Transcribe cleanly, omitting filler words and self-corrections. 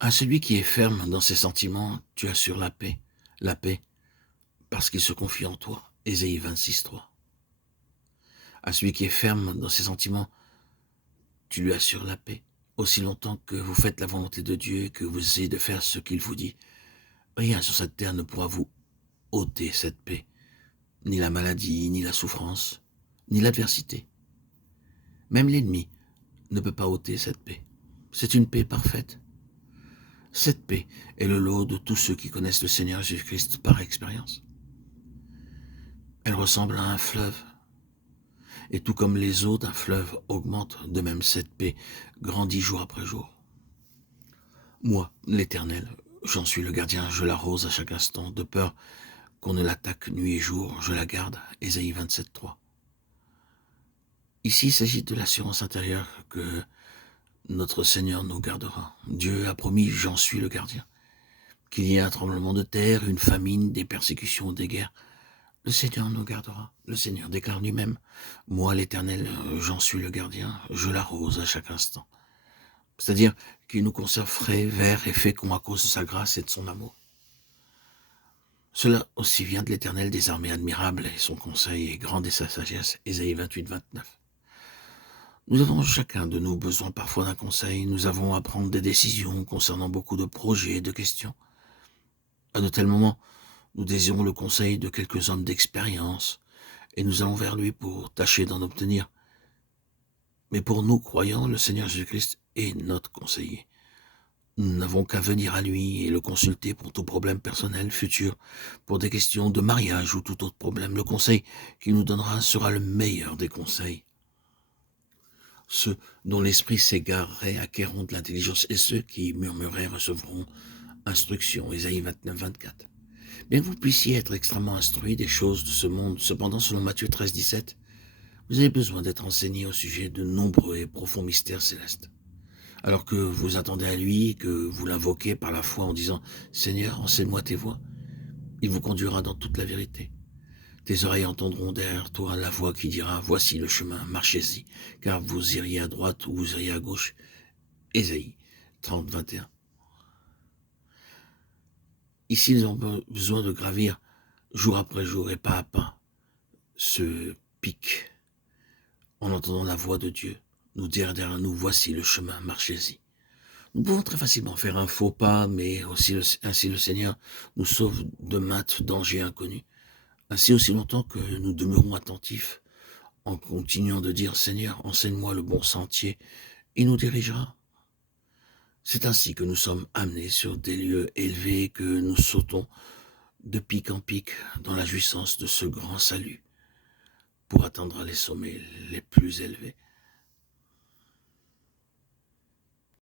À celui qui est ferme dans ses sentiments, tu assures la paix, parce qu'il se confie en toi. Ésaïe 26:3. À celui qui est ferme dans ses sentiments, tu lui assures la paix. Aussi longtemps que vous faites la volonté de Dieu et que vous essayez de faire ce qu'il vous dit, rien sur cette terre ne pourra vous ôter cette paix. Ni la maladie, ni la souffrance, ni l'adversité. Même l'ennemi ne peut pas ôter cette paix. C'est une paix parfaite. Cette paix est le lot de tous ceux qui connaissent le Seigneur Jésus-Christ par expérience. Elle ressemble à un fleuve. Et tout comme les eaux d'un fleuve augmentent, de même cette paix grandit jour après jour. Moi, l'Éternel, j'en suis le gardien, je l'arrose à chaque instant, de peur qu'on ne l'attaque nuit et jour, je la garde. Ésaïe 27:3. Ici, il s'agit de l'assurance intérieure que notre Seigneur nous gardera. Dieu a promis, j'en suis le gardien. Qu'il y ait un tremblement de terre, une famine, des persécutions, des guerres, le Seigneur nous gardera. Le Seigneur déclare lui-même, moi l'Éternel, j'en suis le gardien, je l'arrose à chaque instant. C'est-à-dire qu'il nous conserve frais, verts et féconds à cause de sa grâce et de son amour. Cela aussi vient de l'Éternel des armées admirables, et son conseil est grand et sa sagesse. Ésaïe 28:29. Nous avons chacun de nous besoin parfois d'un conseil, nous avons à prendre des décisions concernant beaucoup de projets et de questions. À de tels moments, nous désirons le conseil de quelques hommes d'expérience, et nous allons vers lui pour tâcher d'en obtenir. Mais pour nous, croyants, le Seigneur Jésus-Christ est notre conseiller. Nous n'avons qu'à venir à lui et le consulter pour tout problème personnel, futur, pour des questions de mariage ou tout autre problème. Le conseil qu'il nous donnera sera le meilleur des conseils. Ceux dont l'esprit s'égarerait acquerront de l'intelligence, et ceux qui murmuraient recevront instruction. Ésaïe 29:24. Bien que vous puissiez être extrêmement instruits des choses de ce monde, cependant, selon Matthieu 13:17, vous avez besoin d'être enseigné au sujet de nombreux et profonds mystères célestes. Alors que vous attendez à lui, que vous l'invoquez par la foi en disant « Seigneur, enseigne-moi tes voies », il vous conduira dans toute la vérité. Tes oreilles entendront derrière toi la voix qui dira « Voici le chemin, marchez-y, car vous iriez à droite ou vous iriez à gauche ». Ésaïe 30:21. Ici, ils ont besoin de gravir jour après jour et pas à pas ce pic en entendant la voix de Dieu nous dire derrière nous « Voici le chemin, marchez-y ». Nous pouvons très facilement faire un faux pas, mais ainsi le Seigneur nous sauve de maintes dangers inconnus. Ainsi, aussi longtemps que nous demeurons attentifs, en continuant de dire « Seigneur, enseigne-moi le bon sentier », il nous dirigera. C'est ainsi que nous sommes amenés sur des lieux élevés, que nous sautons de pic en pic dans la jouissance de ce grand salut pour atteindre les sommets les plus élevés.